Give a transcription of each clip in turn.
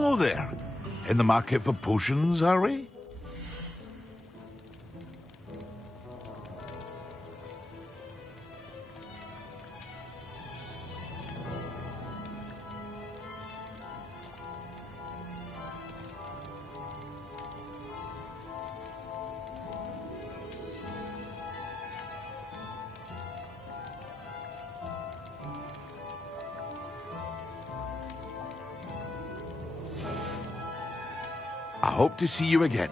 Hello there. In the market for potions, are we? I hope to see you again.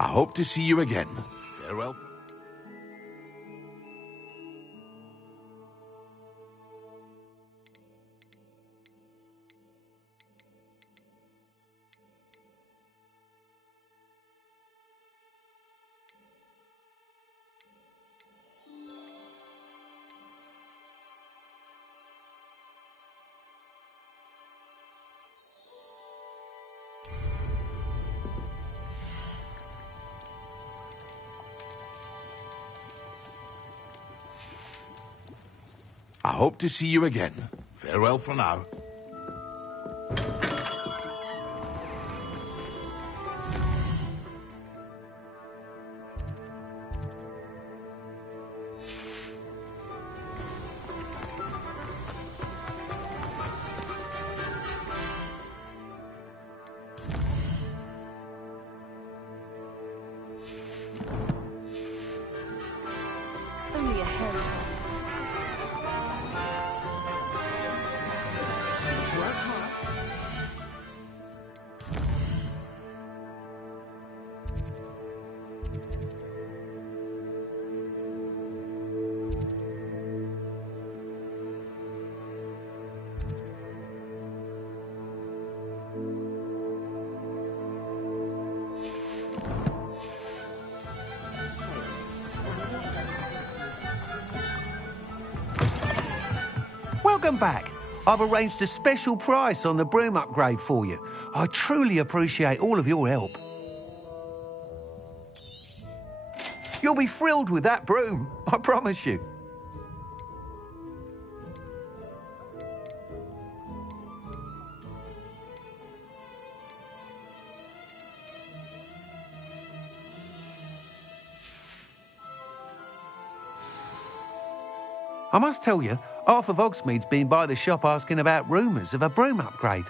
I hope to see you again. Farewell. I hope to see you again. Farewell for now. Only a hair. Work hard. Welcome back. I've arranged a special price on the broom upgrade for you. I truly appreciate all of your help. You'll be thrilled with that broom, I promise you. I must tell you, half of Hogsmeade's been by the shop asking about rumours of a broom upgrade.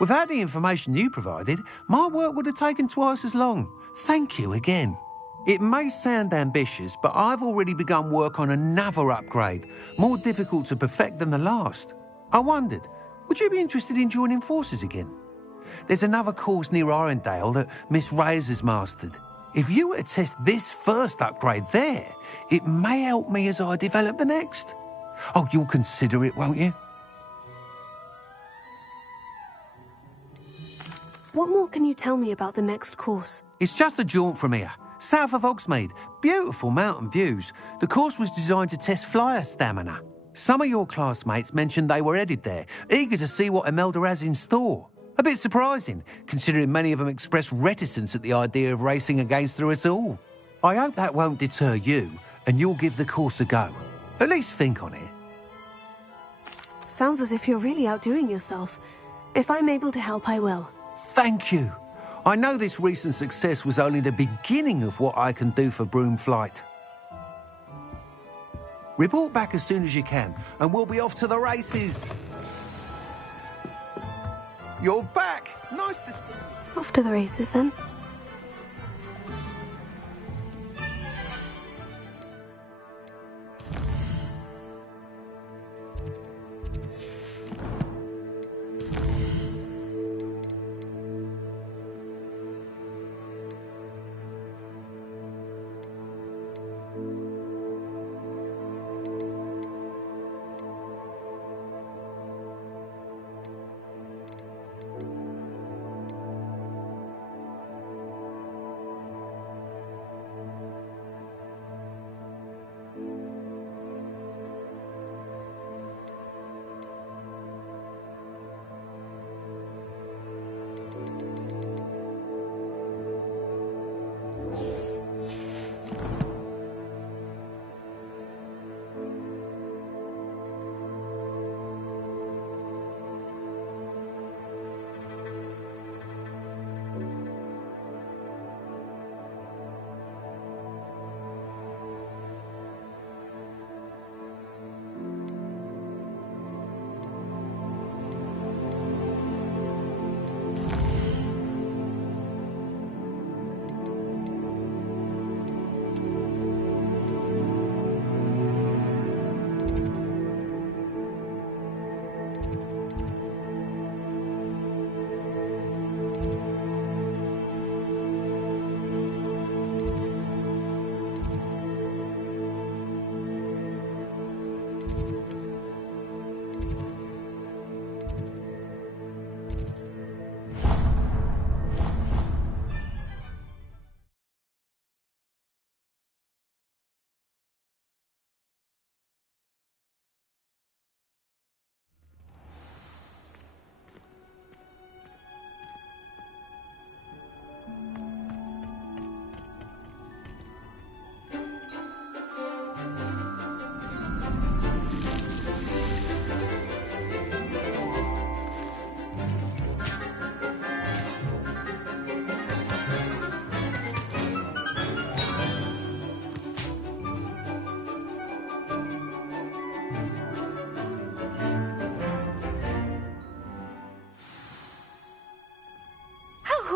Without the information you provided, my work would have taken twice as long. Thank you again. It may sound ambitious, but I've already begun work on another upgrade, more difficult to perfect than the last. I wondered, would you be interested in joining forces again? There's another course near Irondale that Miss Reyes has mastered. If you were to test this first upgrade there, it may help me as I develop the next. Oh, you'll consider it, won't you? What more can you tell me about the next course? It's just a jaunt from here, south of Hogsmeade. Beautiful mountain views. The course was designed to test flyer stamina. Some of your classmates mentioned they were headed there, eager to see what Imelda has in store. A bit surprising, considering many of them expressed reticence at the idea of racing against her at all. I hope that won't deter you, and you'll give the course a go. At least think on it. Sounds as if you're really outdoing yourself. If I'm able to help, I will. Thank you. I know this recent success was only the beginning of what I can do for Broomflight. Report back as soon as you can, and we'll be off to the races. You're back! Nice to... Off to the races, then.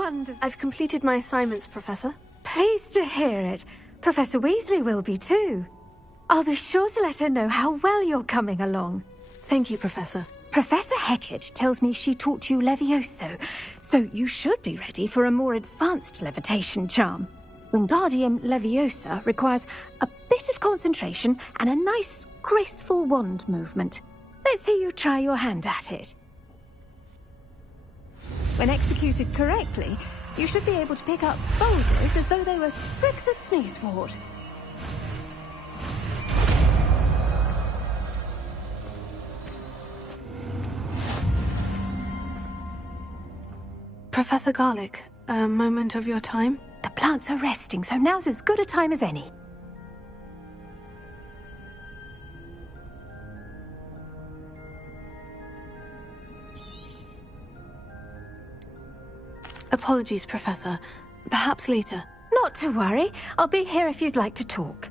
wonderful. I've completed my assignments, Professor. Pleased to hear it. Professor Weasley will be too. I'll be sure to let her know how well you're coming along. Thank you, Professor. Professor Hecat tells me she taught you Levioso, so you should be ready for a more advanced levitation charm. Wingardium Leviosa requires a bit of concentration and a nice, graceful wand movement. Let's see you try your hand at it. When executed correctly, you should be able to pick up boulders as though they were sprigs of sneezewort. Professor Garlick, a moment of your time? The plants are resting, so now's as good a time as any. Apologies, Professor. Perhaps later. Not to worry. I'll be here if you'd like to talk.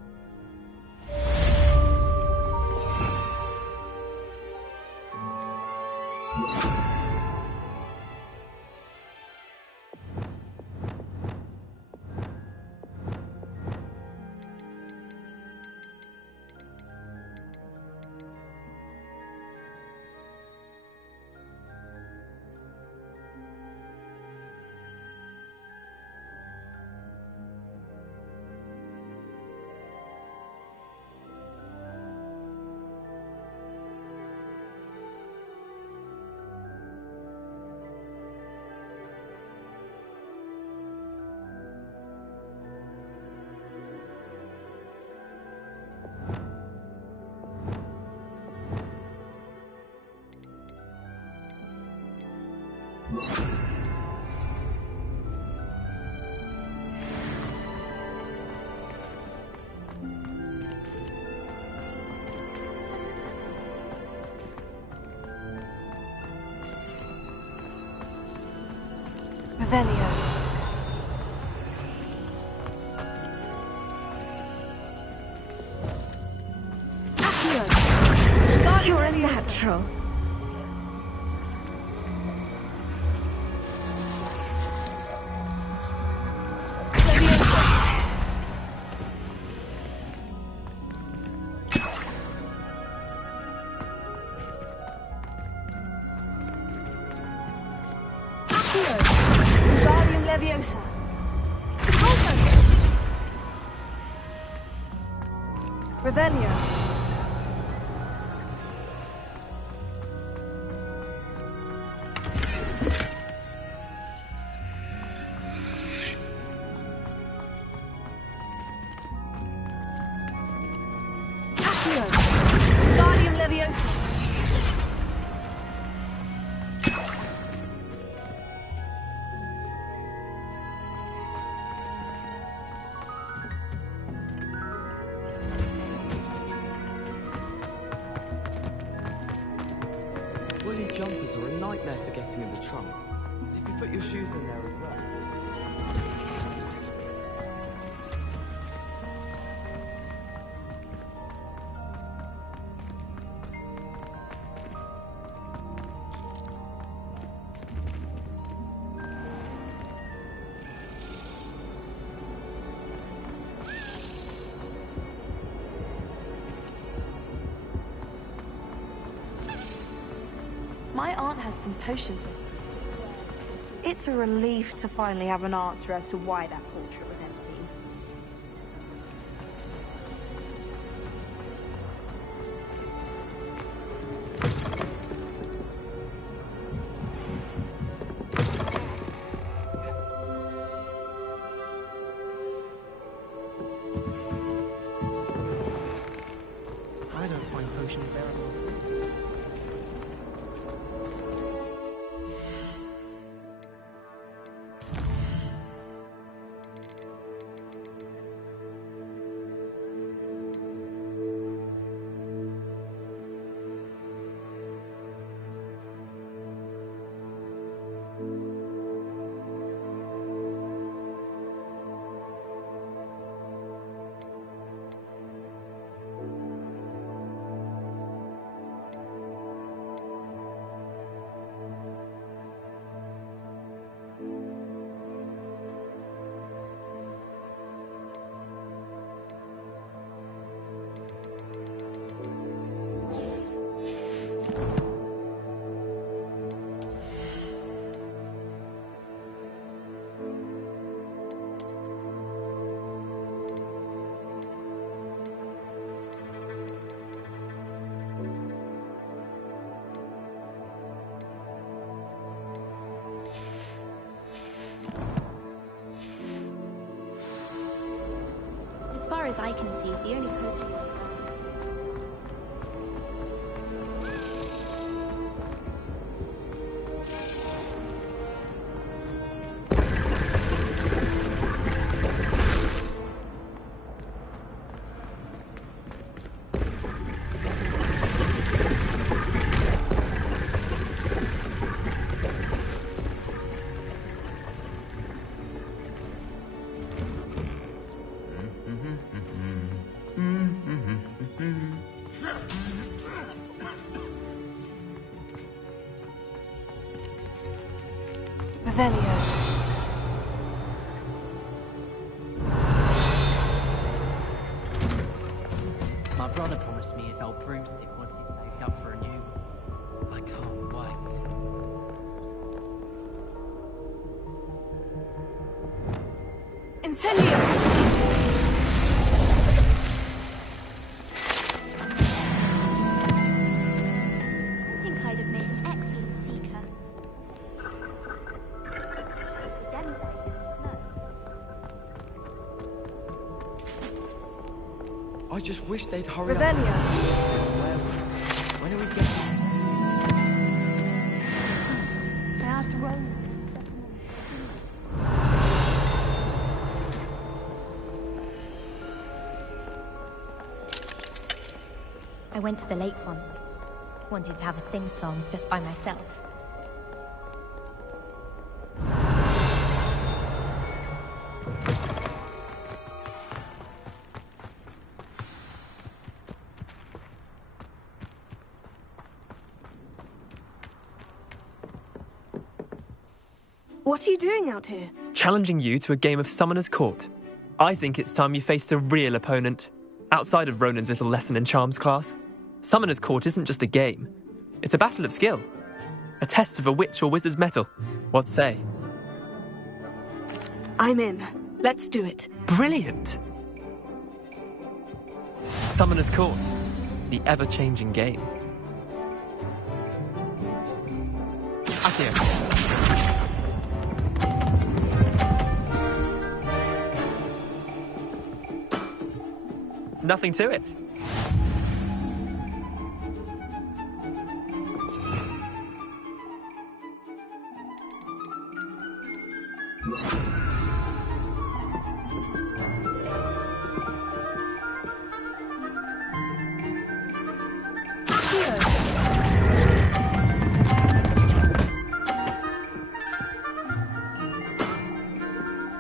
Revelio. Accio. You're a natural. Wingardium Leviosa. Revelio. Accio. Wingardium Leviosa. Woolly jumpers are a nightmare for getting in the trunk. But if you put your shoes in there as well. My aunt has some potions. It's a relief to finally have an answer as to why that portrait was empty. I don't find potions there at all. far as I can see, the only potion... Revelio. My brother promised me his old broomstick once he'd saved up for a new one. I can't wait. Incendio! I think I'd have made an excellent seeker. The demonstrator is slow. I just wish they'd hurry up. Revelio. When are we getting... They are drones. I went to the lake once. Wanted to have a sing-song just by myself. What are you doing out here? Challenging you to a game of Summoner's Court. I think it's time you faced a real opponent, outside of Ronan's little lesson in charms class. Summoner's Court isn't just a game. It's a battle of skill. A test of a witch or wizard's mettle. What say? I'm in. Let's do it. Brilliant! Summoner's Court. The ever-changing game. Akio. Nothing to it.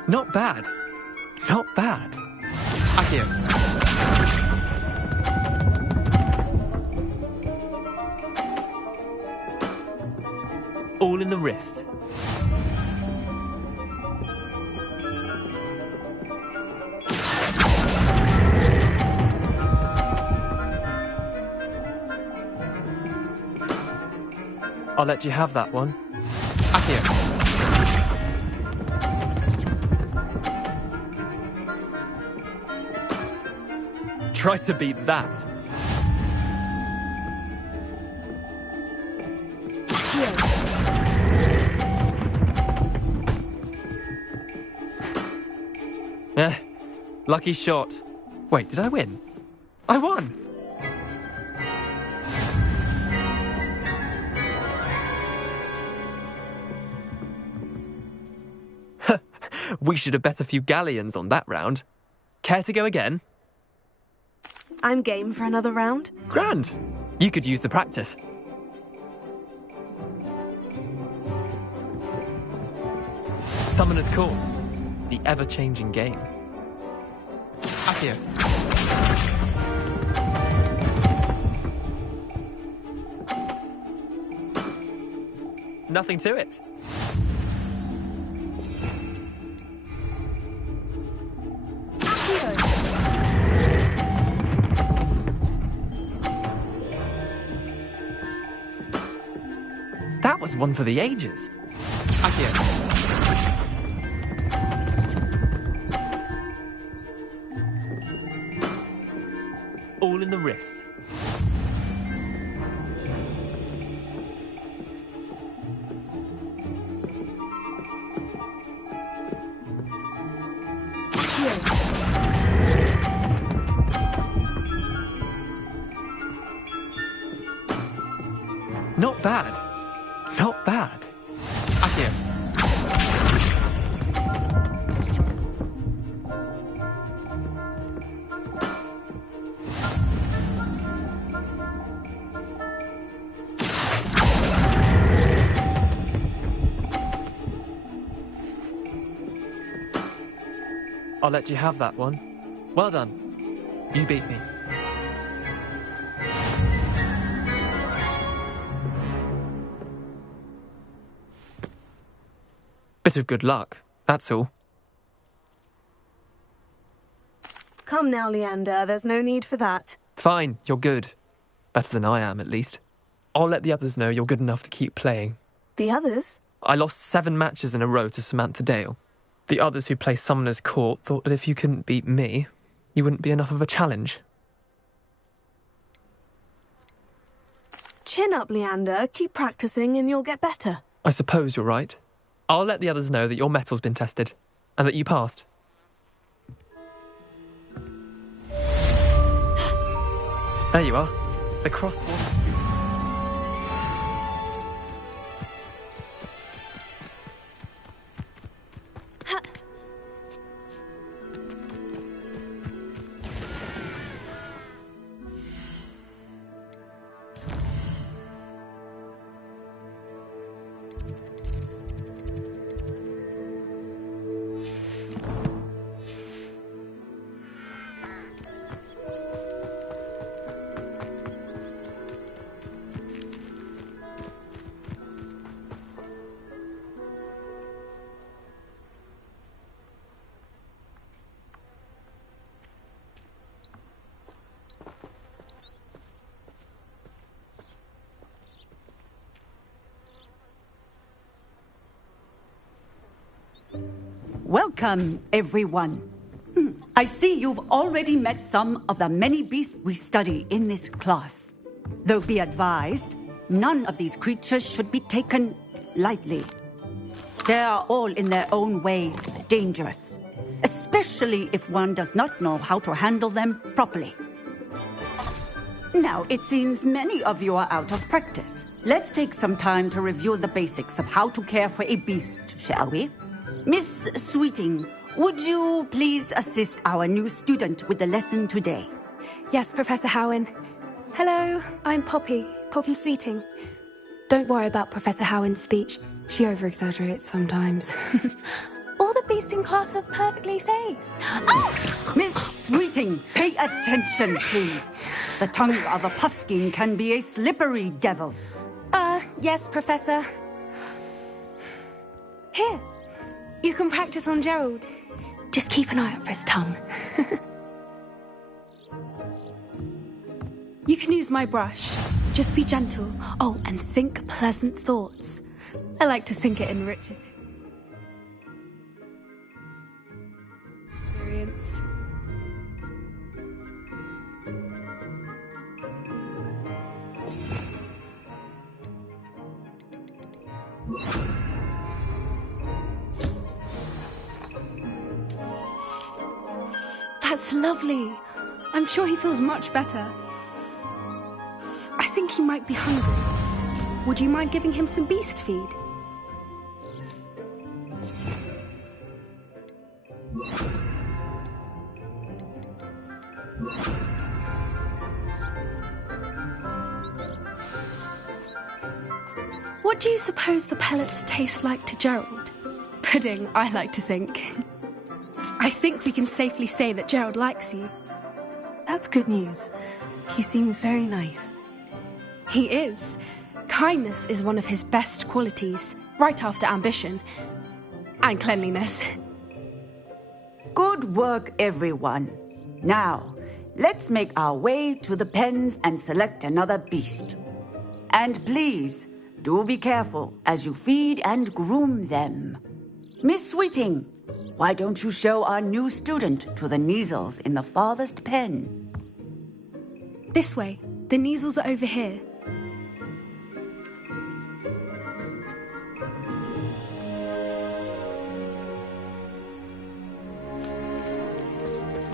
Not bad. Not bad. Akio. All in the wrist. I'll let you have that one. Akio. Try to beat that. Lucky shot. Wait, did I win? I won! We should have bet a few galleons on that round. Care to go again? I'm game for another round. Grand. You could use the practice. Summoner's Court. The ever-changing game. Akio. Nothing to it. That was one for the ages. Akio. All in the wrist. bad. Not bad. Accio. I'll let you have that one. Well done. You beat me. Bit of good luck, that's all. Come now, Leander, there's no need for that. Fine, you're good. Better than I am, at least. I'll let the others know you're good enough to keep playing. The others? I lost 7 matches in a row to Samantha Dale. The others who play Summoner's Court thought that if you couldn't beat me, you wouldn't be enough of a challenge. Chin up, Leander. Keep practicing and you'll get better. I suppose you're right. I'll let the others know that your metal's been tested, and that you passed. There you are. The crossbow. Welcome, everyone. I see you've already met some of the many beasts we study in this class. Though be advised, none of these creatures should be taken lightly. They are all in their own way dangerous, especially if one does not know how to handle them properly. Now, it seems many of you are out of practice. Let's take some time to review the basics of how to care for a beast, shall we? Miss Sweeting, would you please assist our new student with the lesson today? Yes, Professor Howen. Hello, I'm Poppy Sweeting. Don't worry about Professor Howen's speech. She over-exaggerates sometimes. All the beasts in class are perfectly safe. Oh! Miss Sweeting, pay attention, please. The tongue of a puffskein can be a slippery devil. Yes, Professor. Here. You can practice on Gerald. Just keep an eye out for his tongue. You can use my brush. Just be gentle. Oh, and think pleasant thoughts. I like to think it enriches experience. That's lovely. I'm sure he feels much better. I think he might be hungry. Would you mind giving him some beast feed? What do you suppose the pellets taste like to Gerald? Pudding, I like to think. I think we can safely say that Gerald likes you. That's good news. He seems very nice. He is. Kindness is one of his best qualities, right after ambition. And cleanliness. Good work, everyone. Now, let's make our way to the pens and select another beast. And please, do be careful as you feed and groom them. Miss Sweeting, why don't you show our new student to the Neasels in the farthest pen? This way. The Neasels are over here.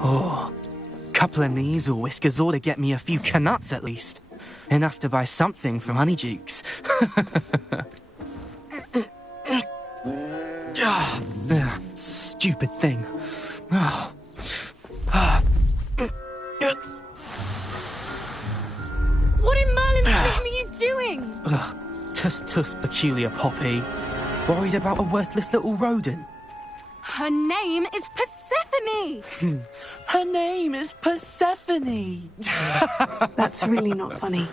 Oh, couple of Neasel whiskers ought to get me a few canuts at least. Enough to buy something from Honeydukes. Stupid thing. What in Merlin's name are you doing? Tuss, peculiar Poppy. Worried about a worthless little rodent? Her name is Persephone! Her name is Persephone! That's really not funny.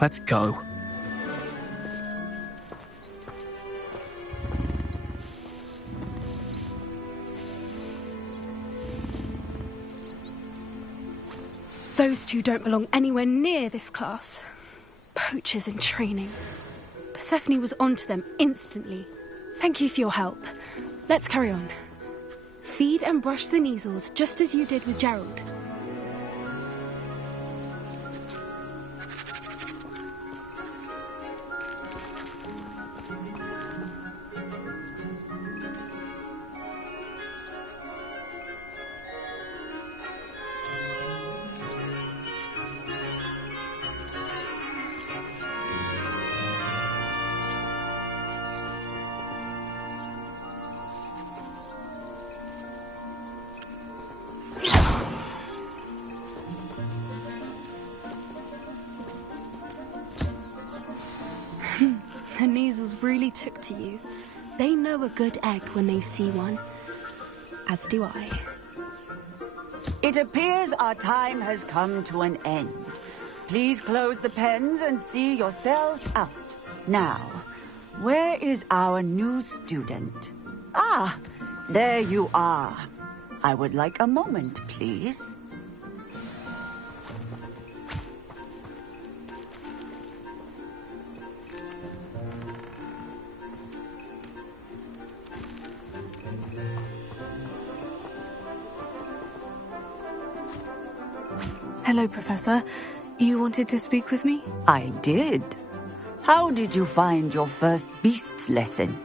Let's go. Those two don't belong anywhere near this class. Poachers in training. Persephone was onto them instantly. Thank you for your help. Let's carry on. Feed and brush the Neasels just as you did with Gerald. The Neasels really took to you. They know a good egg when they see one. As do I. It appears our time has come to an end. Please close the pens and see yourselves out. Now, where is our new student? Ah, there you are. I would like a moment, please. Hello, Professor. You wanted to speak with me? I did. How did you find your first beasts lesson?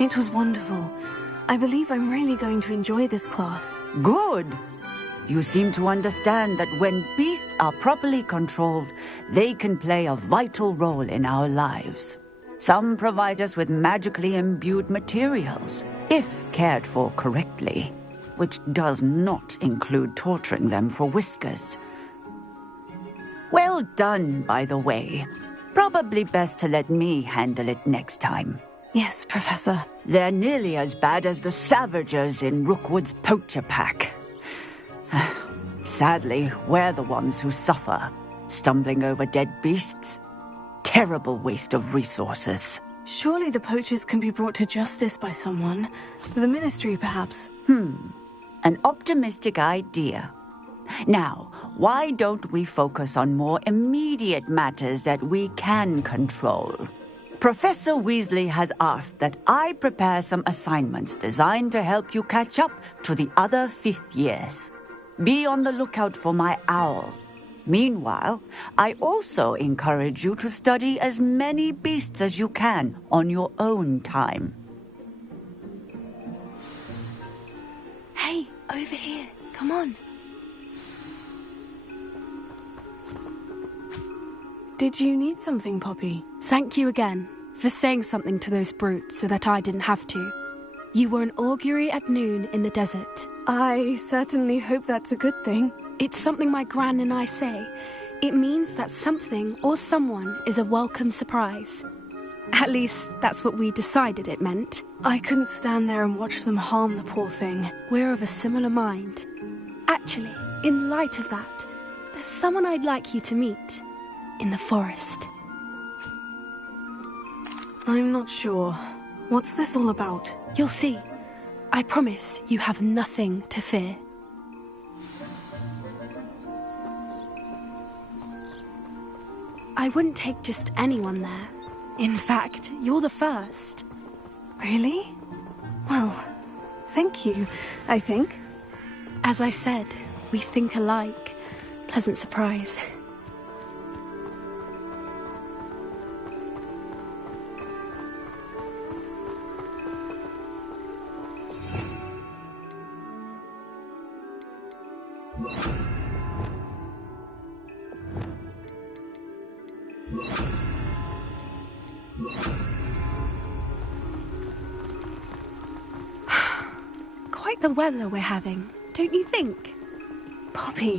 It was wonderful. I believe I'm really going to enjoy this class. Good. You seem to understand that when beasts are properly controlled, they can play a vital role in our lives. Some provide us with magically imbued materials, if cared for correctly, which does not include torturing them for whiskers. Well done, by the way. Probably best to let me handle it next time. Yes, Professor. They're nearly as bad as the Savagers in Rookwood's poacher pack. Sadly, we're the ones who suffer, stumbling over dead beasts. Terrible waste of resources. Surely the poachers can be brought to justice by someone. The Ministry, perhaps. An optimistic idea. Now, why don't we focus on more immediate matters that we can control? Professor Weasley has asked that I prepare some assignments designed to help you catch up to the other 5th years. Be on the lookout for my owl. Meanwhile, I also encourage you to study as many beasts as you can on your own time. Hey, over here. Come on. Did you need something, Poppy? Thank you again for saying something to those brutes so that I didn't have to. You were an augury at noon in the desert. I certainly hope that's a good thing. It's something my gran and I say. It means that something or someone is a welcome surprise. At least, that's what we decided it meant. I couldn't stand there and watch them harm the poor thing. We're of a similar mind. Actually, in light of that, there's someone I'd like you to meet. In the forest. I'm not sure. What's this all about? You'll see. I promise you have nothing to fear. I wouldn't take just anyone there. In fact, you're the first. Really? Well, thank you, I think. As I said, we think alike. Pleasant surprise. Quite the weather we're having, don't you think? Poppy,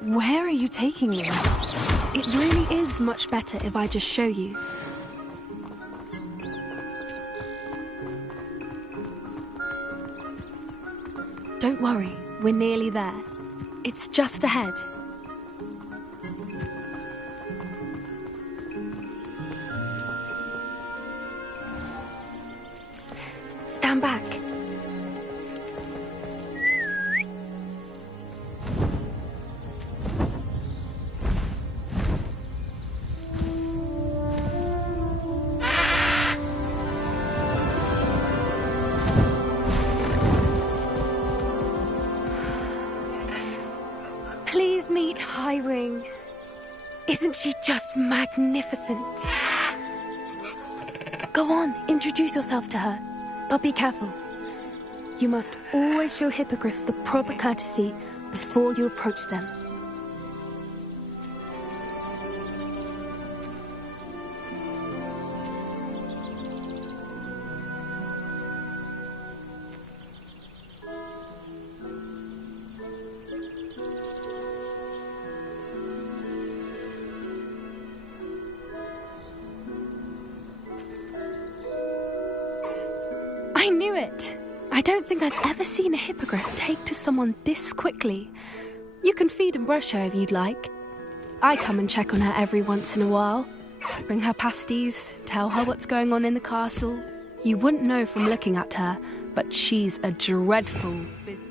where are you taking me? It really is much better if I just show you. Don't worry, we're nearly there. It's just ahead. Stand back. Please meet Highwing. Isn't she just magnificent? Go on, introduce yourself to her. But be careful. You must always show hippogriffs the proper courtesy before you approach them. I knew it! I don't think I've ever seen a hippogriff take to someone this quickly. You can feed and brush her if you'd like. I come and check on her every once in a while. Bring her pasties, tell her what's going on in the castle. You wouldn't know from looking at her, but she's a dreadful business.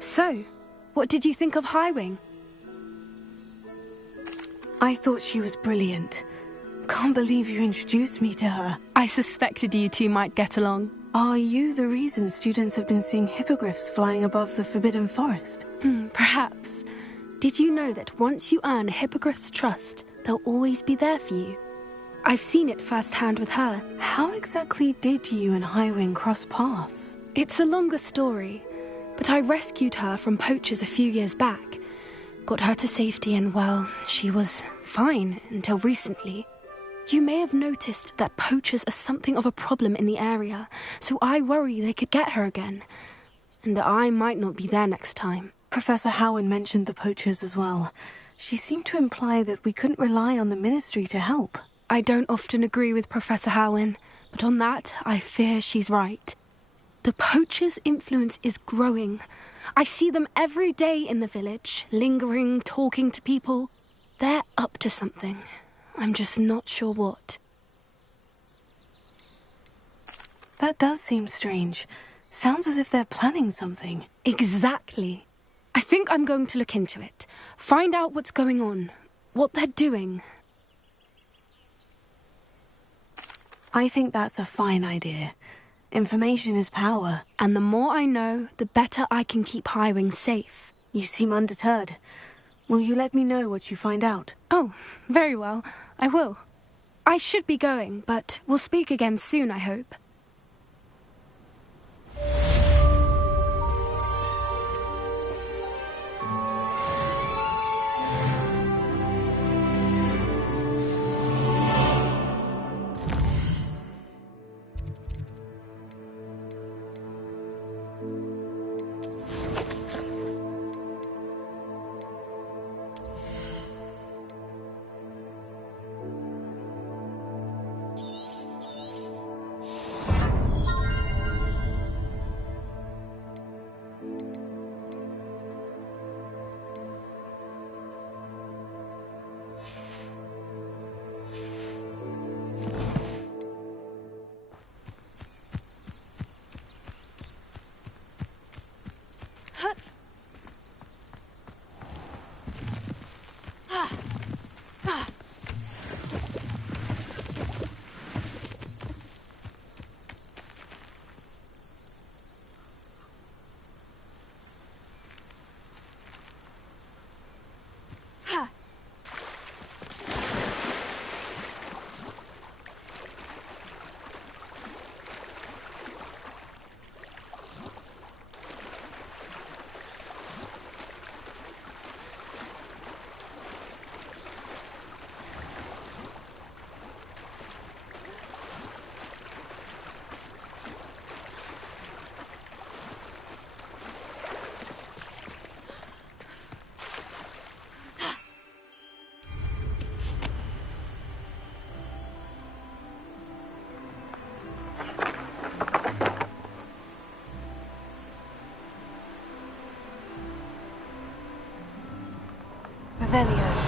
So, what did you think of Highwing? I thought she was brilliant. Can't believe you introduced me to her. I suspected you two might get along. Are you the reason students have been seeing hippogriffs flying above the Forbidden Forest? Perhaps. Did you know that once you earn a hippogriff's trust, they'll always be there for you? I've seen it firsthand with her. How exactly did you and Highwing cross paths? It's a longer story, but I rescued her from poachers a few years back. Got her to safety and, well, she was fine until recently. You may have noticed that poachers are something of a problem in the area, so I worry they could get her again. And I might not be there next time. Professor Howen mentioned the poachers as well. She seemed to imply that we couldn't rely on the Ministry to help. I don't often agree with Professor Howen, but on that, I fear she's right. The poachers' influence is growing. I see them every day in the village, lingering, talking to people. They're up to something. I'm just not sure what. That does seem strange. Sounds as if they're planning something. Exactly. I think I'm going to look into it. Find out what's going on, what they're doing. I think that's a fine idea. Information is power. And the more I know, the better I can keep Highwing safe. You seem undeterred. Will you let me know what you find out? Oh, very well. I will. I should be going, but we'll speak again soon, I hope. Revelio.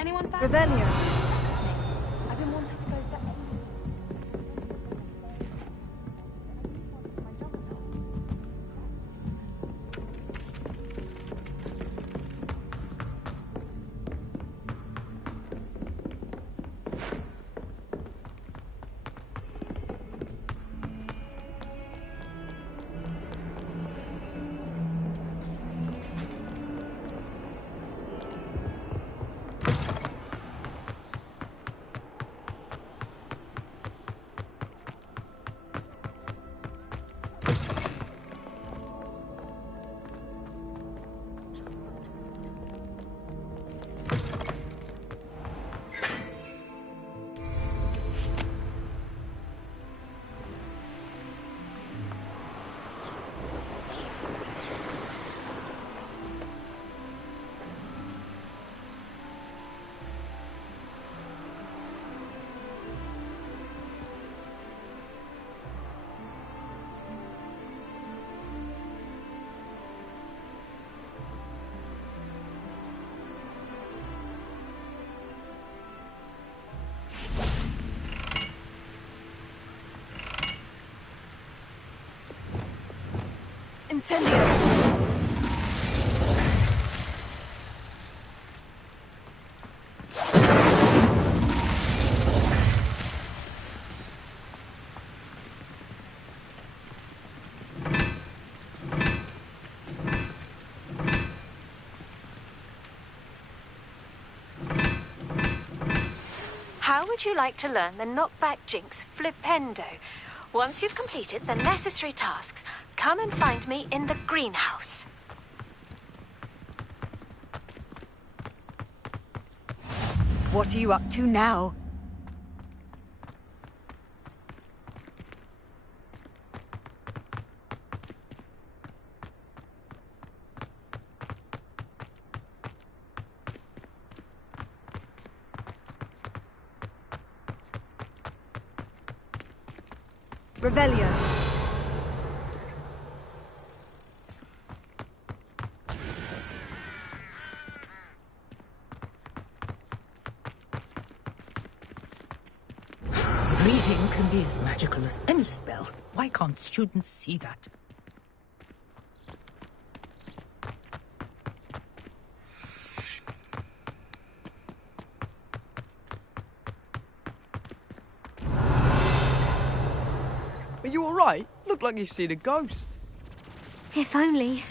Anyone back? Revelio. I've been wanting to go for Incendio. How would you like to learn the knockback jinx flipendo? Once you've completed the necessary tasks, come and find me in the greenhouse. What are you up to now? Revelio. Reading can be as magical as any spell. Why can't students see that? Are you alright? Look like you've seen a ghost. If only.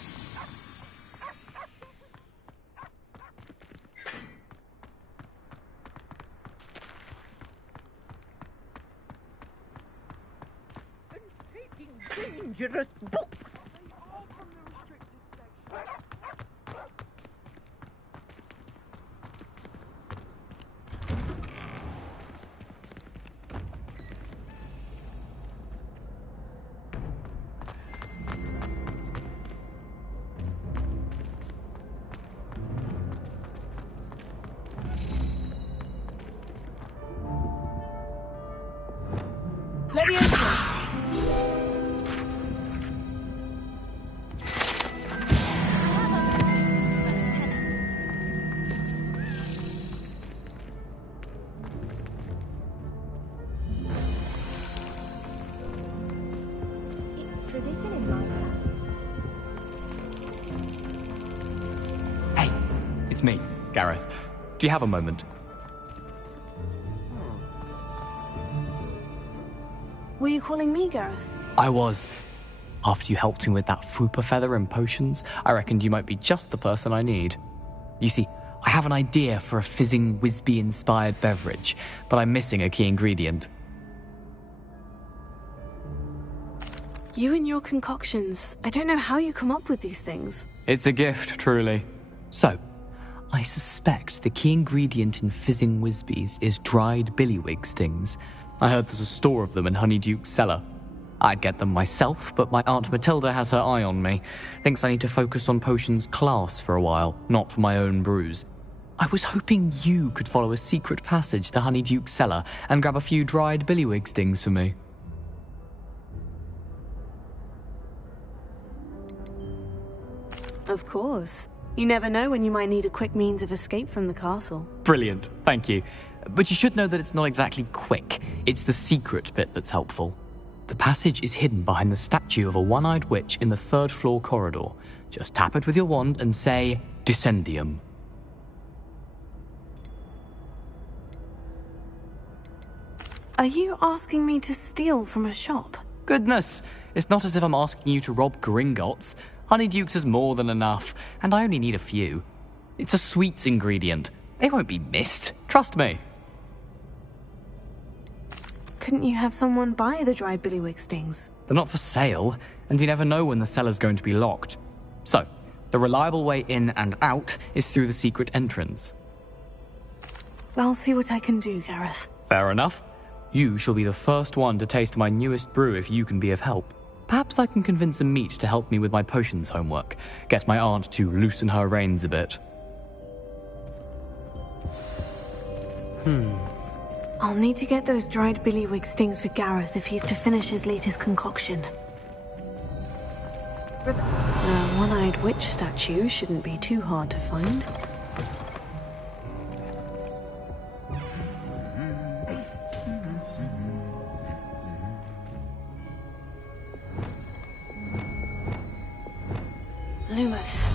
Dangerous books! Leviosa. Hey, it's me, Gareth. Do you have a moment? Were you calling me, Gareth? I was. After you helped me with that fupa feather and potions, I reckoned you might be just the person I need. You see, I have an idea for a fizzing Whizbee-inspired beverage, but I'm missing a key ingredient. You and your concoctions. I don't know how you come up with these things. It's a gift, truly. So, I suspect the key ingredient in fizzing Whizbees is dried billywig stings. I heard there's a store of them in Honeyduke's cellar. I'd get them myself, but my Aunt Matilda has her eye on me. Thinks I need to focus on potions class for a while, not for my own brews. I was hoping you could follow a secret passage to Honeyduke's cellar and grab a few dried billywig stings for me. Of course. You never know when you might need a quick means of escape from the castle. Brilliant, thank you. But you should know that it's not exactly quick. It's the secret bit that's helpful. The passage is hidden behind the statue of a one-eyed witch in the third-floor corridor. Just tap it with your wand and say, Descendium. Are you asking me to steal from a shop? Goodness, it's not as if I'm asking you to rob Gringotts. Honeydukes is more than enough, and I only need a few. It's a sweets ingredient. They won't be missed, trust me. Couldn't you have someone buy the dried billywig stings? They're not for sale, and you never know when the cellar's going to be locked. So, the reliable way in and out is through the secret entrance. I'll see what I can do, Gareth. Fair enough. You shall be the first one to taste my newest brew if you can be of help. Perhaps I can convince a meat to help me with my potions homework. Get my aunt to loosen her reins a bit. I'll need to get those dried billywig stings for Gareth if he's to finish his latest concoction. The one-eyed witch statue shouldn't be too hard to find. Lumos.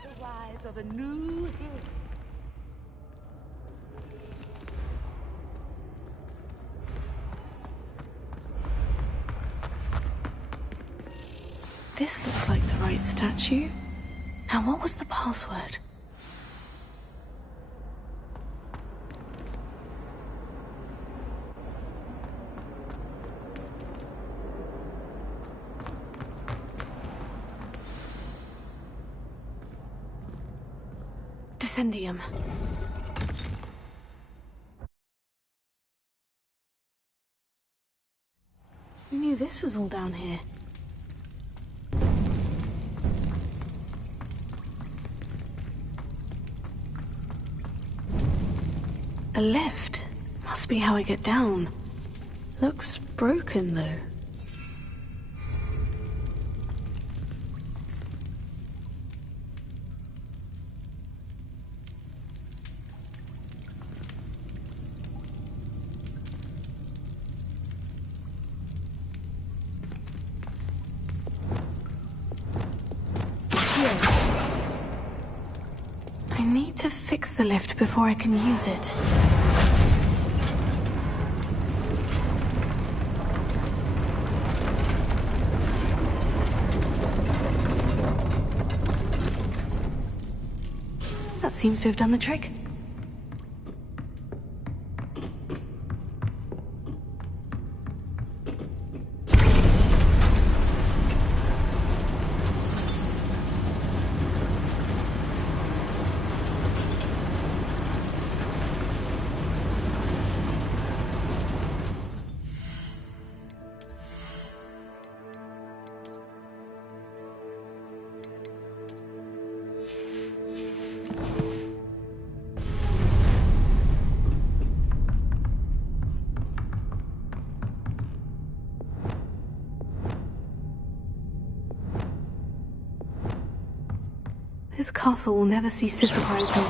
The rise of a new hero. This looks like the right statue. Now, what was the password? Descendium. Who knew this was all down here? A lift. Must be how I get down. Looks broken, though. need to fix the lift before I can use it. That seems to have done the trick. This castle will never cease to surprise me.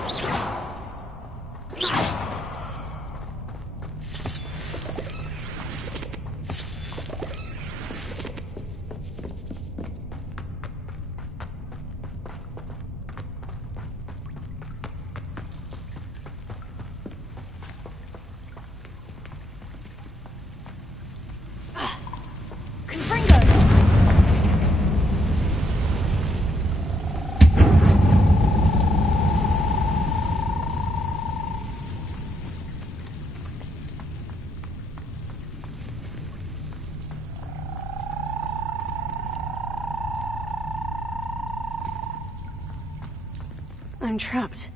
I'm trapped.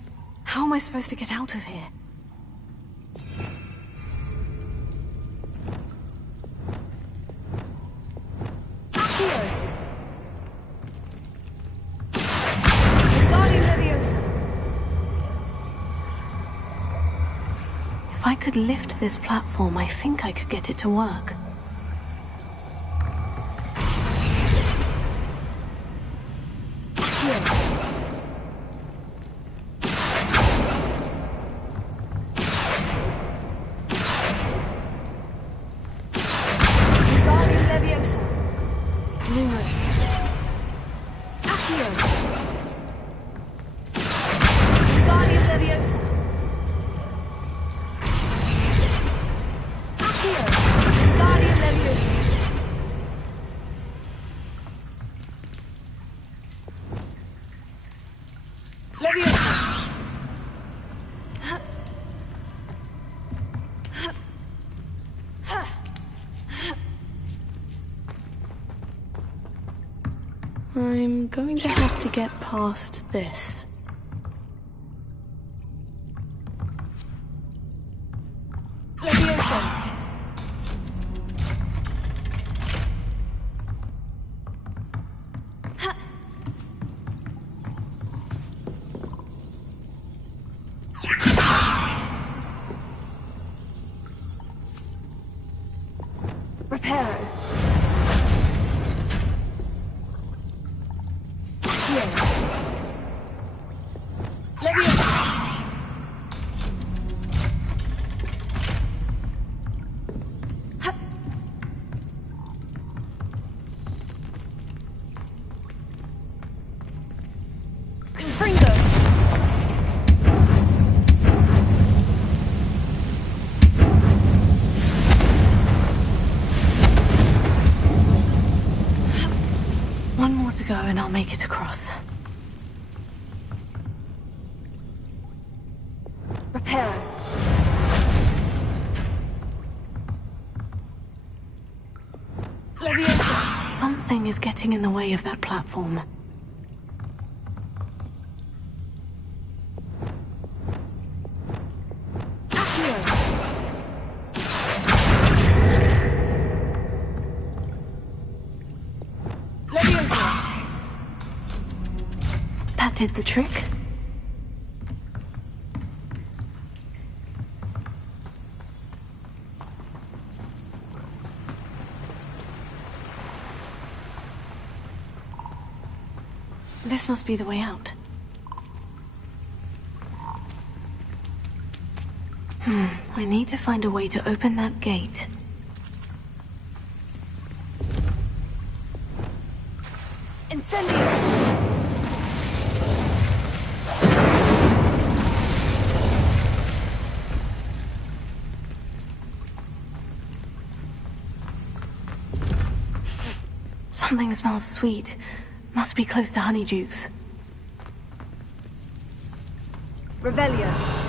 How am I supposed to get out of here? If I could lift this platform, I think I could get it to work. I'm going to have to get past this. One more to go and I'll make it across. Reparo. Leviosa. Something is getting in the way of that platform. That did the trick. This must be the way out. I need to find a way to open that gate. Incendio! Something smells sweet. Must be close to Honeydukes. Revelio.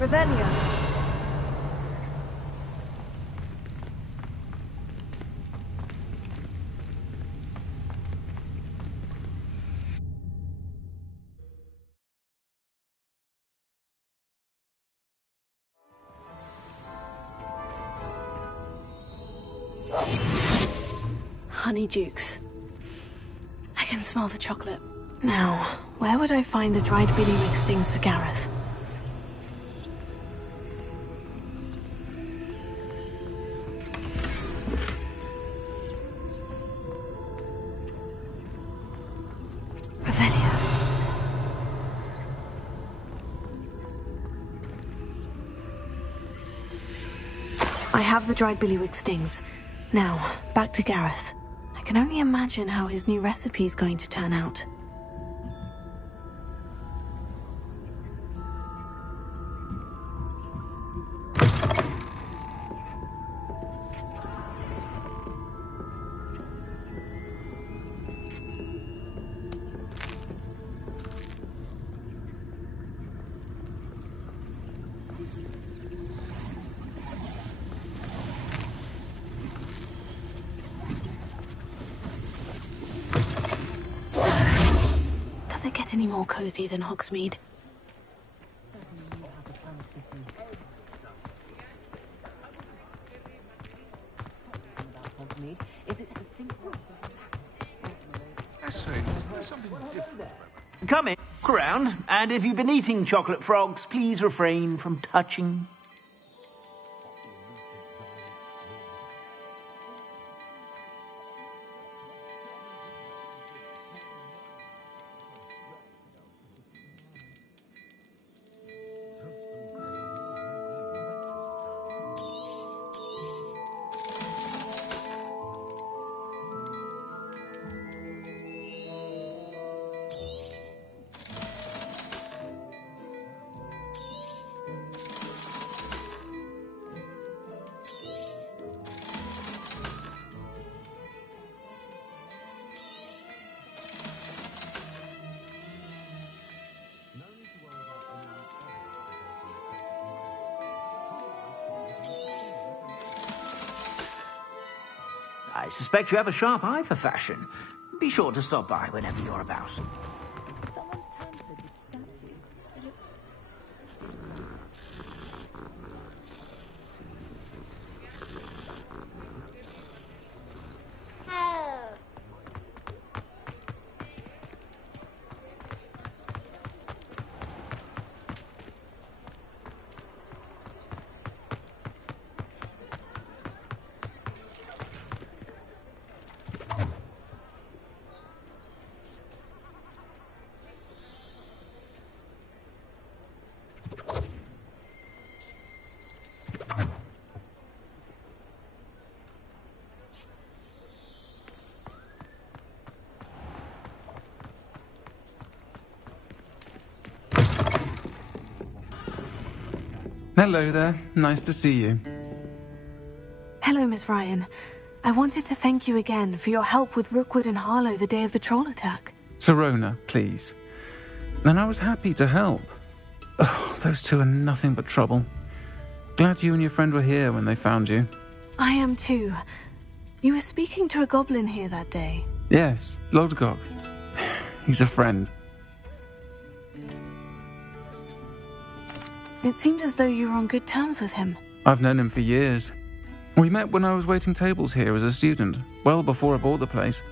Revelio. Honeydukes. I can smell the chocolate. Now, where would I find the dried billywig stings for Gareth? Revelio. I have the dried billywig stings. Now, back to Gareth. I can only imagine how his new recipe is going to turn out. Does it get any more cozy than Hogsmeade? I say, there's something different. Come in, look around, and if you've been eating chocolate frogs, please refrain from touching. I suspect you have a sharp eye for fashion. Be sure to stop by whenever you're about. Hello there. Nice to see you. Hello, Miss Ryan. I wanted to thank you again for your help with Rookwood and Harlow the day of the troll attack. Serona, please. And I was happy to help. Oh, those two are nothing but trouble. Glad you and your friend were here when they found you. I am too. You were speaking to a goblin here that day. Yes, Lodgok. He's a friend. It seemed as though you were on good terms with him. I've known him for years. We met when I was waiting tables here as a student, well before I bought the place.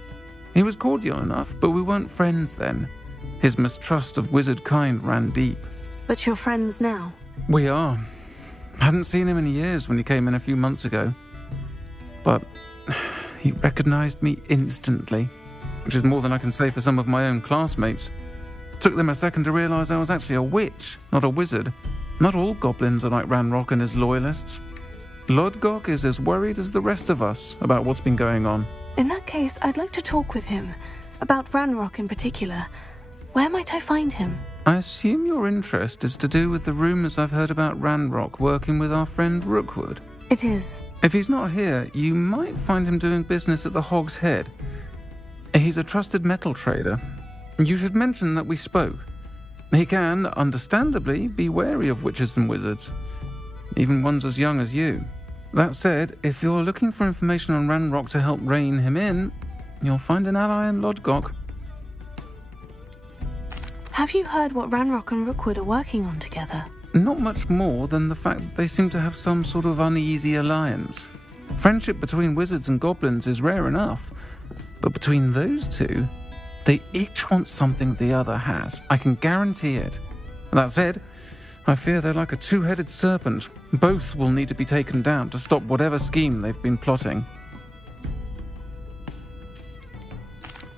He was cordial enough, but we weren't friends then. His mistrust of wizard kind ran deep. But you're friends now? We are. Hadn't seen him in years when he came in a few months ago. But he recognized me instantly, which is more than I can say for some of my own classmates. Took them a second to realize I was actually a witch, not a wizard. Not all goblins are like Ranrock and his loyalists. Lodgok is as worried as the rest of us about what's been going on. In that case, I'd like to talk with him. About Ranrock in particular. Where might I find him? I assume your interest is to do with the rumors I've heard about Ranrock working with our friend Rookwood. It is. If he's not here, you might find him doing business at the Hog's Head. He's a trusted metal trader. You should mention that we spoke. He can, understandably, be wary of witches and wizards, even ones as young as you. That said, if you're looking for information on Ranrock to help rein him in, you'll find an ally in Lodgok. Have you heard what Ranrock and Rookwood are working on together? Not much more than the fact that they seem to have some sort of uneasy alliance. Friendship between wizards and goblins is rare enough, but between those two, they each want something the other has. I can guarantee it. That said, I fear they're like a two-headed serpent. Both will need to be taken down to stop whatever scheme they've been plotting.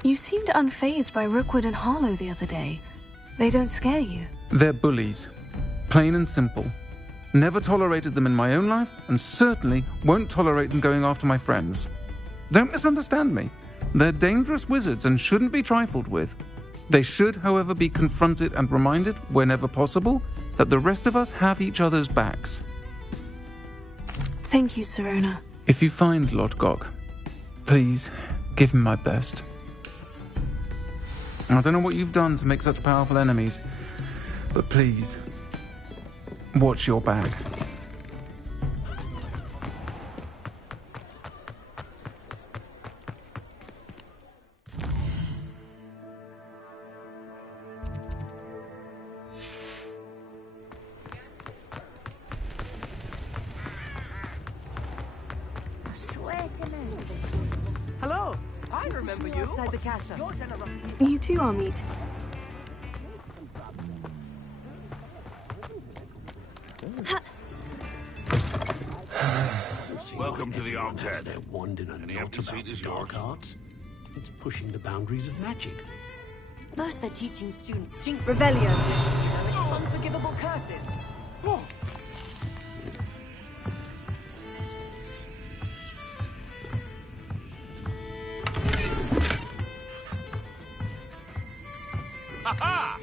You seemed unfazed by Rookwood and Harlow the other day. They don't scare you. They're bullies. Plain and simple. Never tolerated them in my own life, and certainly won't tolerate them going after my friends. Don't misunderstand me. They're dangerous wizards and shouldn't be trifled with. They should, however, be confronted and reminded, whenever possible, that the rest of us have each other's backs. Thank you, Sirona. If you find Lodgok, please give him my best. I don't know what you've done to make such powerful enemies, but please, watch your back. Hello, I remember you. Outside the castle. You too, Amit. Welcome to the Hog's Head. They're wondering a Any lot empty about seat is dark yours. arts. It's pushing the boundaries of magic. First they're teaching students Jinx Revelio, unforgivable curses. Ha-ha!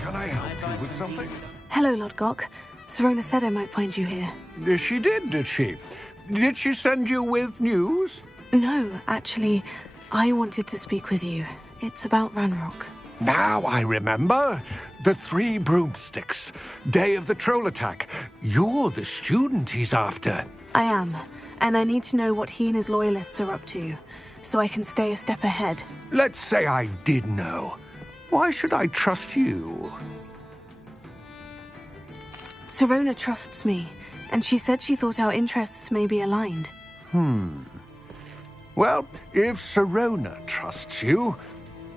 Can I help you with something? Hello, Lodgok. Sirona said I might find you here. She did she? Did she send you with news? No, actually, I wanted to speak with you. It's about Ranrock. Now I remember. The 3 broomsticks. Day of the troll attack. You're the student he's after. I am, and I need to know what he and his loyalists are up to, so I can stay a step ahead. Let's say I did know. Why should I trust you? Sirona trusts me, and she said she thought our interests may be aligned. Well, if Sirona trusts you,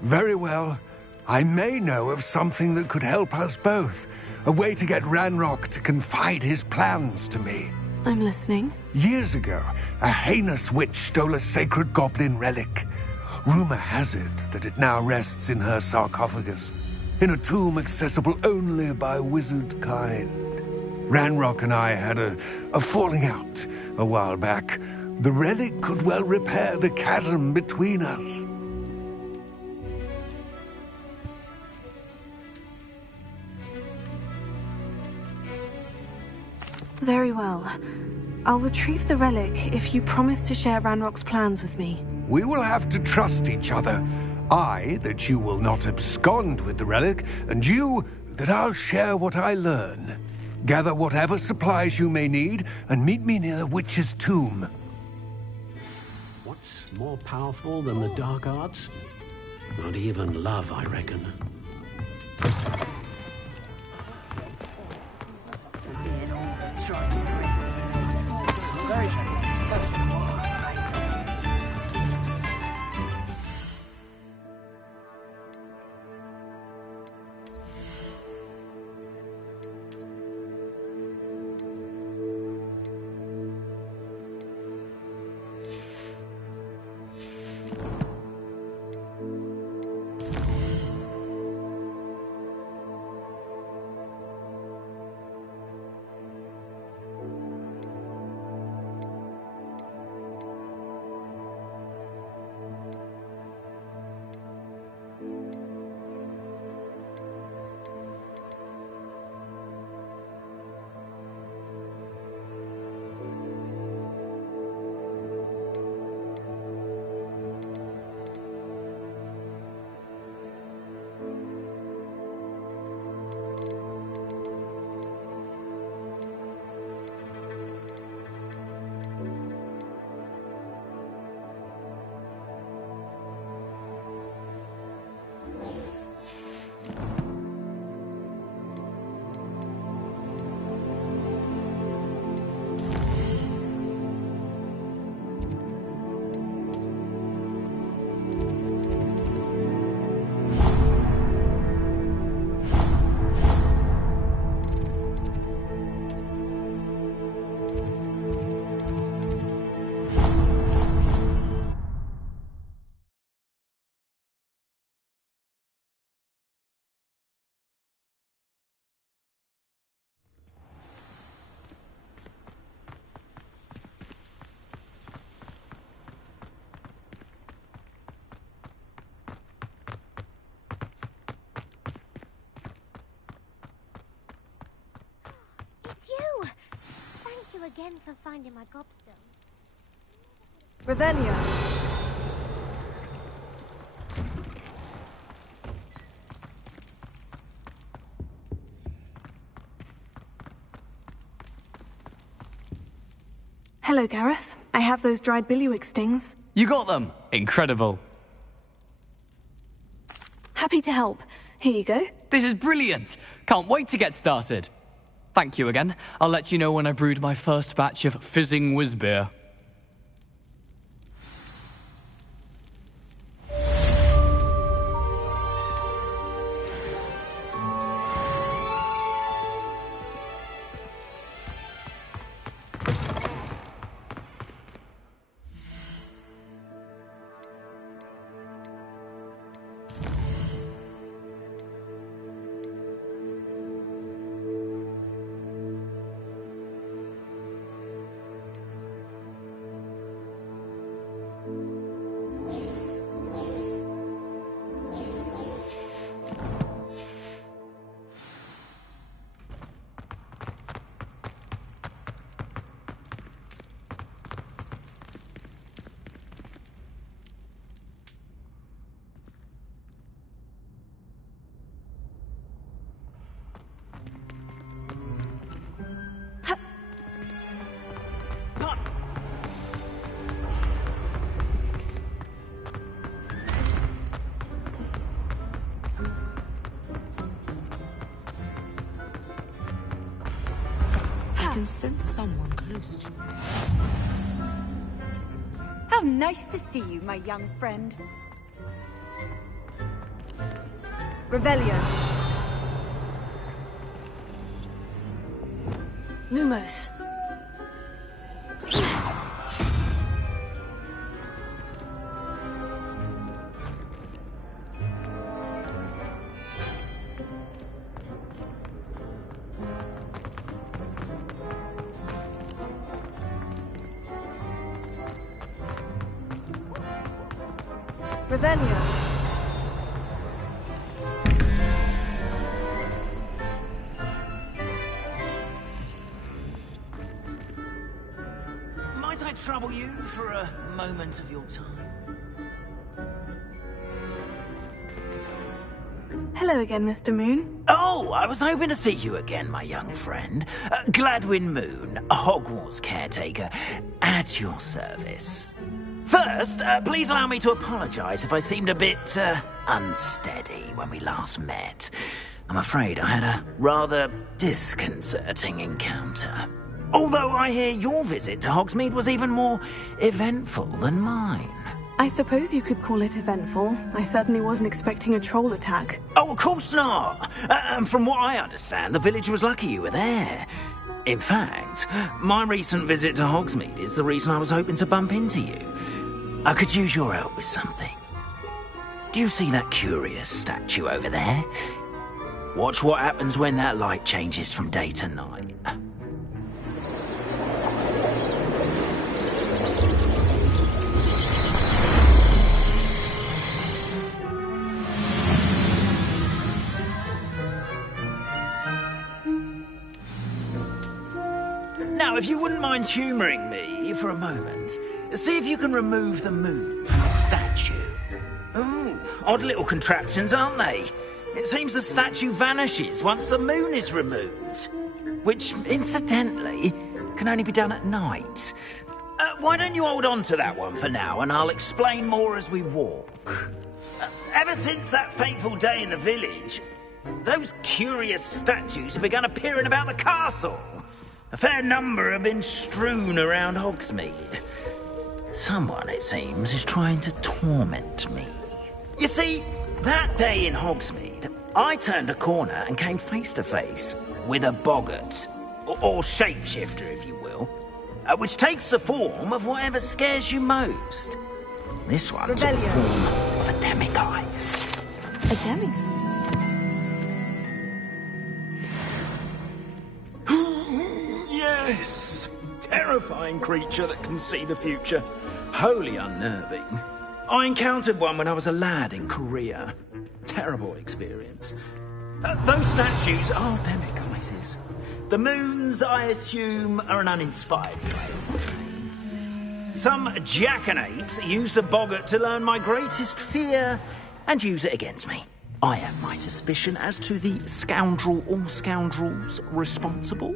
very well. I may know of something that could help us both. A way to get Ranrock to confide his plans to me. I'm listening. Years ago, a heinous witch stole a sacred goblin relic. Rumor has it that it now rests in her sarcophagus, in a tomb accessible only by wizard kind. Ranrock and I had a falling out a while back. The relic could well repair the chasm between us. Very well. I'll retrieve the relic if you promise to share Ranrock's plans with me. We will have to trust each other. I, that you will not abscond with the relic, and you, that I'll share what I learn. Gather whatever supplies you may need, and meet me near the witch's tomb. What's more powerful than the dark arts? Not even love, I reckon. Again for finding my gobstone. Revelio. Hello, Gareth. I have those dried billywig stings. You got them! Incredible. Happy to help. Here you go. This is brilliant! Can't wait to get started. Thank you again. I'll let you know when I've brewed my first batch of fizzing whizbeer. I can sense someone close to you. How nice to see you, my young friend. Revelio. Lumos. Revelio. Might I trouble you for a moment of your time? Hello again, Mr. Moon. Oh, I was hoping to see you again, my young friend. Gladwin Moon, Hogwarts caretaker, at your service. First, please allow me to apologise if I seemed a bit unsteady when we last met. I'm afraid I had a rather disconcerting encounter. Although I hear your visit to Hogsmeade was even more eventful than mine. I suppose you could call it eventful. I certainly wasn't expecting a troll attack. Oh, of course not. And from what I understand, the village was lucky you were there. In fact, my recent visit to Hogsmeade is the reason I was hoping to bump into you. I could use your help with something. Do you see that curious statue over there? Watch what happens when that light changes from day to night. Now, if you wouldn't mind humouring me for a moment, see if you can remove the moon from the statue. Ooh, odd little contraptions, aren't they? It seems the statue vanishes once the moon is removed. Which, incidentally, can only be done at night. Why don't you hold on to that one for now, and I'll explain more as we walk. Ever since that fateful day in the village, those curious statues have begun appearing about the castle. A fair number have been strewn around Hogsmeade. Someone, it seems, is trying to torment me. You see, that day in Hogsmeade, I turned a corner and came face to face with a boggart, or shapeshifter, if you will, which takes the form of whatever scares you most. This one took the form of a demiguise. A demiguise? Yes! Terrifying creature that can see the future. Wholly unnerving. I encountered one when I was a lad in Korea. Terrible experience. Those statues are demiguises. The moons, I assume, are an uninspired play. Some jackanapes used a boggart to learn my greatest fear and use it against me. I have my suspicion as to the scoundrel or scoundrels responsible.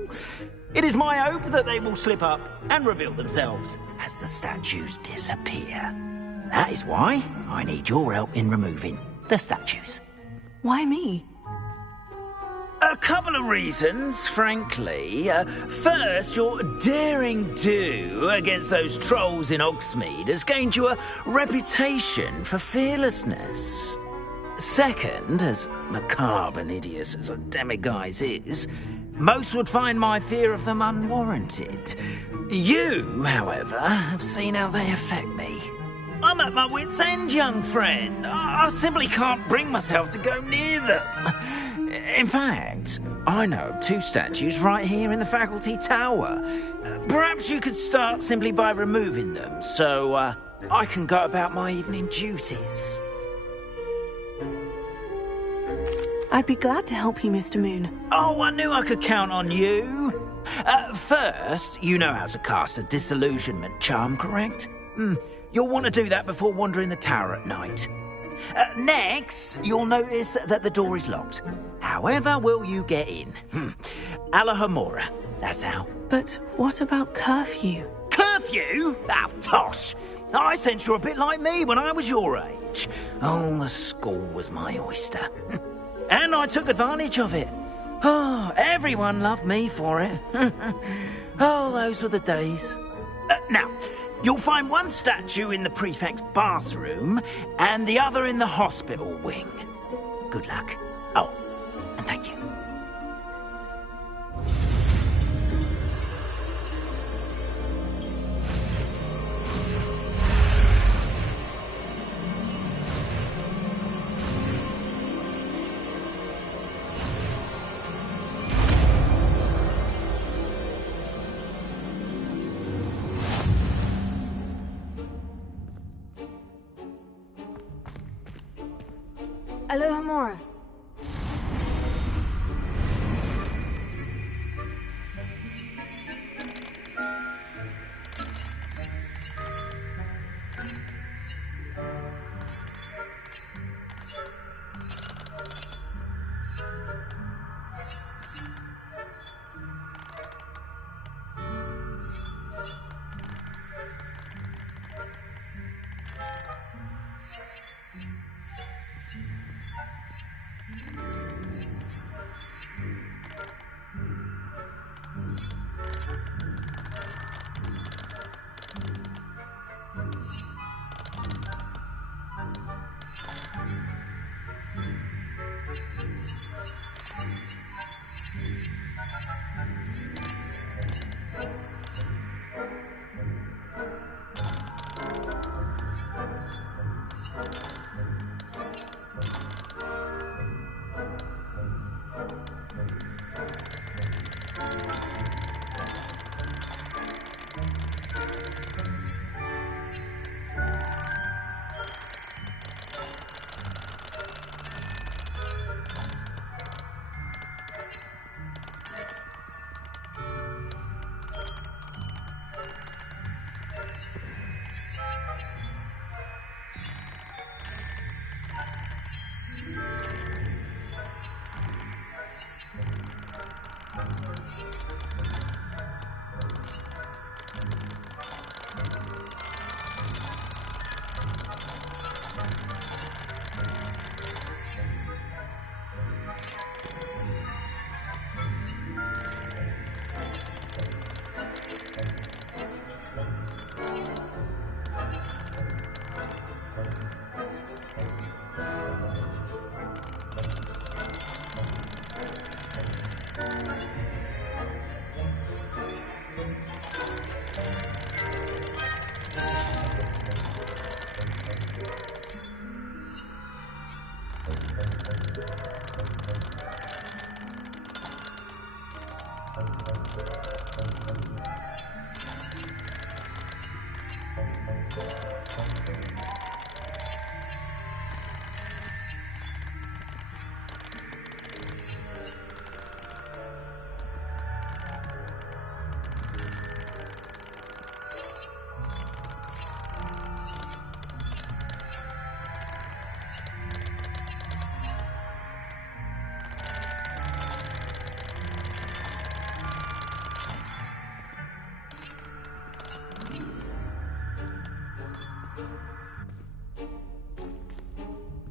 It is my hope that they will slip up and reveal themselves as the statues disappear. That is why I need your help in removing the statues. Why me? A couple of reasons, frankly. First, your daring do against those trolls in Hogsmeade has gained you a reputation for fearlessness. Second, as macabre and hideous as a demiguise is, most would find my fear of them unwarranted. You, however, have seen how they affect me. I'm at my wit's end, young friend. I simply can't bring myself to go near them. In fact, I know of two statues right here in the faculty tower. Perhaps you could start simply by removing them, so I can go about my evening duties. I'd be glad to help you, Mr. Moon. Oh, I knew I could count on you. First, you know how to cast a disillusionment charm, correct? You'll want to do that before wandering the tower at night. Next, you'll notice that the door is locked. However will you get in? Alahomora, that's how. But what about curfew? Curfew? Oh, tosh. I sense you're a bit like me when I was your age. Oh, the school was my oyster. And I took advantage of it. Oh, everyone loved me for it. Oh, those were the days. Now, you'll find one statue in the prefect's bathroom and the other in the hospital wing. Good luck. Oh, and thank you. Alohomora.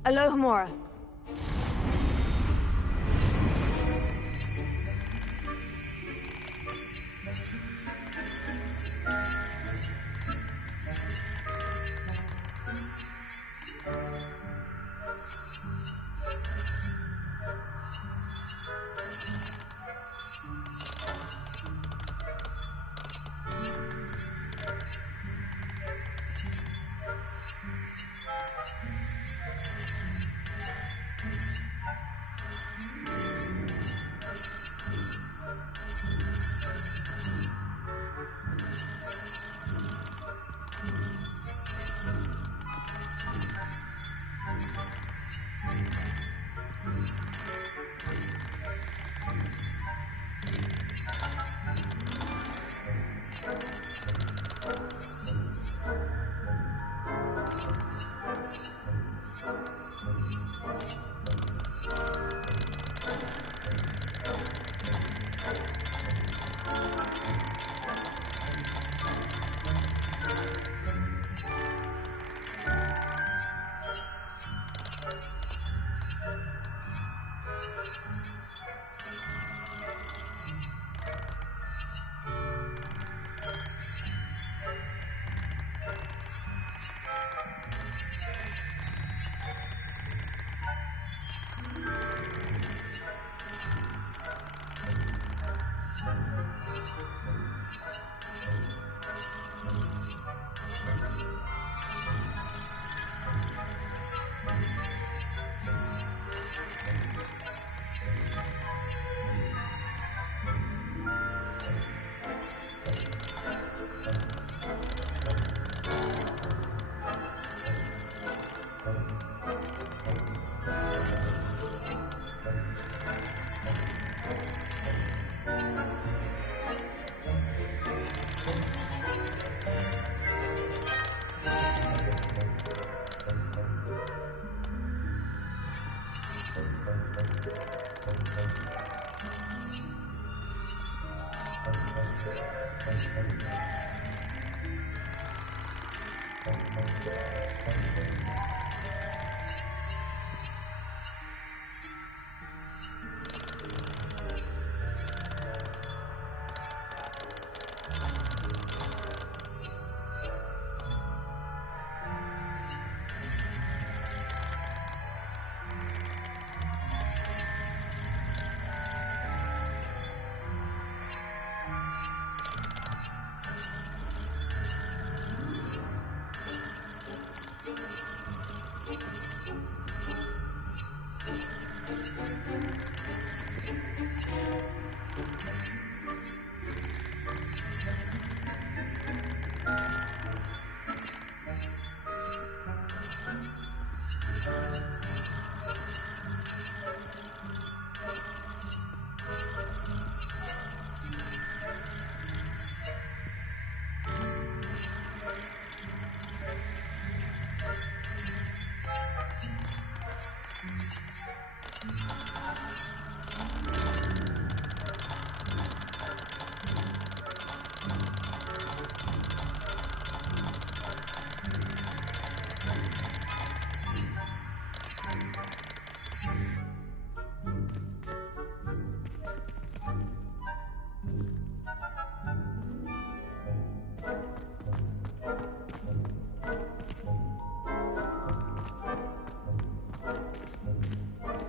Alohomora.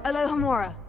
Alohomora.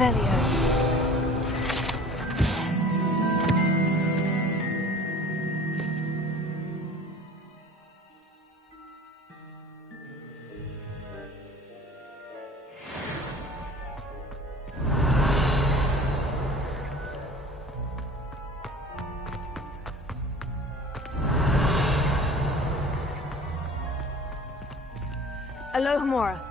Revelio. Alohomora.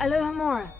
Alohomora.